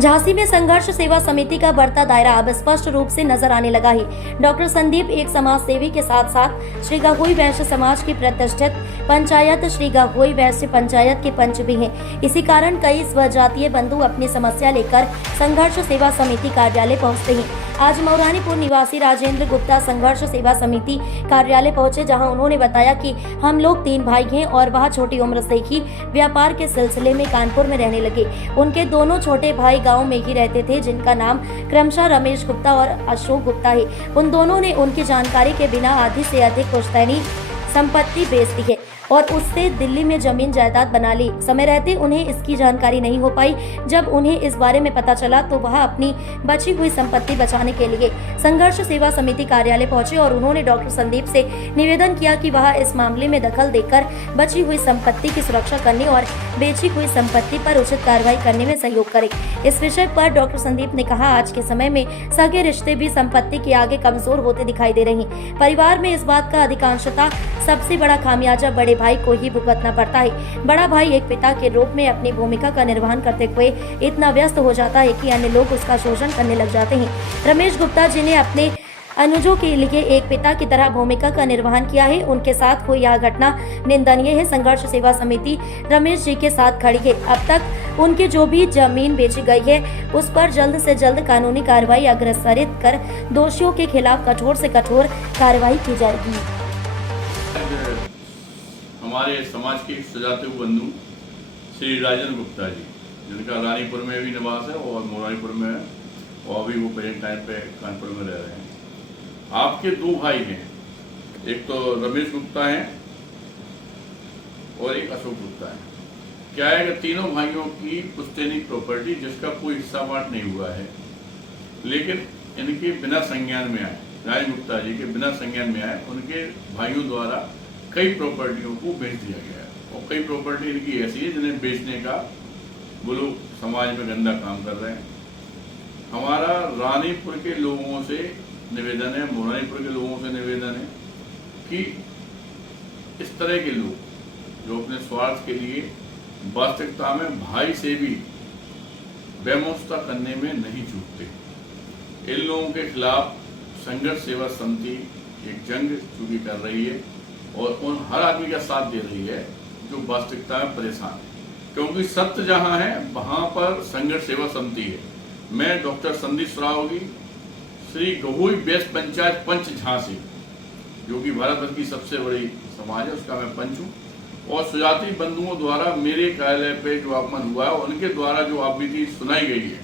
झांसी में संघर्ष सेवा समिति का बढ़ता दायरा अब स्पष्ट रूप से नजर आने लगा है। डॉक्टर संदीप एक समाज सेवी के साथ साथ श्री गहोई वैश्य समाज की प्रतिष्ठित पंचायत श्री गहोई वैश्य पंचायत के पंच भी हैं। इसी कारण कई स्वजातीय बंधु अपनी समस्या लेकर संघर्ष सेवा समिति कार्यालय पहुंचते हैं। आज मौरानीपुर निवासी राजेंद्र गुप्ता संघर्ष सेवा समिति कार्यालय पहुंचे, जहां उन्होंने बताया कि हम लोग 3 भाई हैं और वह छोटी उम्र से ही व्यापार के सिलसिले में कानपुर में रहने लगे। उनके दोनों छोटे भाई गांव में ही रहते थे, जिनका नाम क्रमशः रमेश गुप्ता और अशोक गुप्ता है। उन दोनों ने उनकी जानकारी के बिना आधी से अधिक पुश्तैनी संपत्ति बेच दी है और उससे दिल्ली में जमीन जायदाद बना ली। समय रहते उन्हें इसकी जानकारी नहीं हो पाई। जब उन्हें इस बारे में पता चला तो वह अपनी बची हुई संपत्ति बचाने के लिए संघर्ष सेवा समिति कार्यालय पहुंचे और उन्होंने डॉक्टर संदीप से निवेदन किया कि वह इस मामले में दखल देकर बची हुई संपत्ति की सुरक्षा करने और बेची हुई संपत्ति पर उचित कार्रवाई करने में सहयोग करे। इस विषय पर डॉक्टर संदीप ने कहा, आज के समय में सगे रिश्ते भी संपत्ति के आगे कमजोर होते दिखाई दे रहे हैं। परिवार में इस बात का अधिकांशतः सबसे बड़ा खामियाजा बड़े भाई को ही भुगतना पड़ता है। बड़ा भाई एक पिता के रूप में अपनी भूमिका का निर्वहन करते हुए इतना व्यस्त हो जाता है कि अन्य लोग उसका शोषण करने लग जाते हैं। रमेश गुप्ता जी ने अपने अनुजों के लिए एक पिता की तरह भूमिका का निर्वहन किया है। उनके साथ हुई यह घटना निंदनीय है। संघर्ष सेवा समिति रमेश जी के साथ खड़ी है। अब तक उनकी जो भी जमीन बेची गई है उस पर जल्द से जल्द कानूनी कार्रवाई अग्रसरित कर दोषियों के खिलाफ कठोर से कठोर कार्रवाई की जाएगी। हमारे समाज के सुजाते बंधु श्री राजेंद्र गुप्ता जी, जिनका रानीपुर में भी निवास है और मोरानीपुर में है और अभी वो प्रेजेंट टाइम पे कानपुर में रह रहे हैं। आपके 2 भाई हैं, एक तो रमेश गुप्ता हैं और एक अशोक गुप्ता है। क्या है कि तीनों भाइयों की पुश्तैनी प्रॉपर्टी जिसका कोई हिस्सा बांट नहीं हुआ है, लेकिन इनके बिना संज्ञान में आए, राजेंद्र गुप्ता जी के बिना संज्ञान में आए, उनके भाइयों द्वारा कई प्रॉपर्टियों को बेच दिया गया है और कई प्रॉपर्टी इनकी ऐसी है जिन्हें बेचने का वो लोग समाज में गंदा काम कर रहे हैं। हमारा रानीपुर के लोगों से निवेदन है, मोरानीपुर के लोगों से निवेदन है कि इस तरह के लोग जो अपने स्वार्थ के लिए वास्तविकता में भाई से भी बेमौसता करने में नहीं चूकते, इन लोगों के खिलाफ संघर्ष सेवा समिति एक जंग चूकी कर रही है और उन हर आदमी का साथ दे रही है जो वास्तविकता में परेशान है, क्योंकि सत्य जहां है वहां पर संघर्ष सेवा समिति है। मैं डॉक्टर संदीप श्रावगी श्री गहोई वैश्य पंचायत पंच झांसी, जो कि भारत भर की सबसे बड़ी समाज है, उसका मैं पंच हूँ और सुजाती बंधुओं द्वारा मेरे कार्यालय पे जो अपमान हुआ है उनके द्वारा जो आपबीती सुनाई गई है,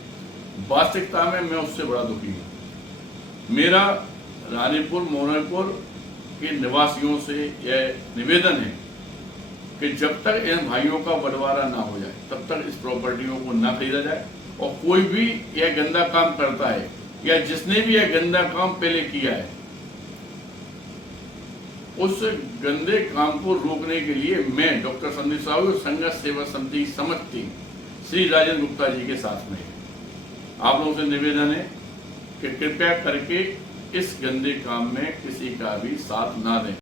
वास्तविकता में मैं उससे बड़ा दुखी हूँ। मेरा रानीपुर मोरानीपुर के निवासियों से यह निवेदन है कि जब तक इन भाइयों का बंटवारा ना हो जाए तब तक इस प्रॉपर्टियों को ना खरीदा जाए और कोई भी यह गंदा काम करता है या जिसने भी यह गंदा काम पहले किया है उस गंदे काम को रोकने के लिए मैं डॉक्टर संदीप साहू और संघर्ष सेवा समिति समझती श्री राजेंद्र गुप्ता जी के साथ में आप लोगों से निवेदन है कि कृपया करके इस गंदे काम में किसी का भी साथ ना दें।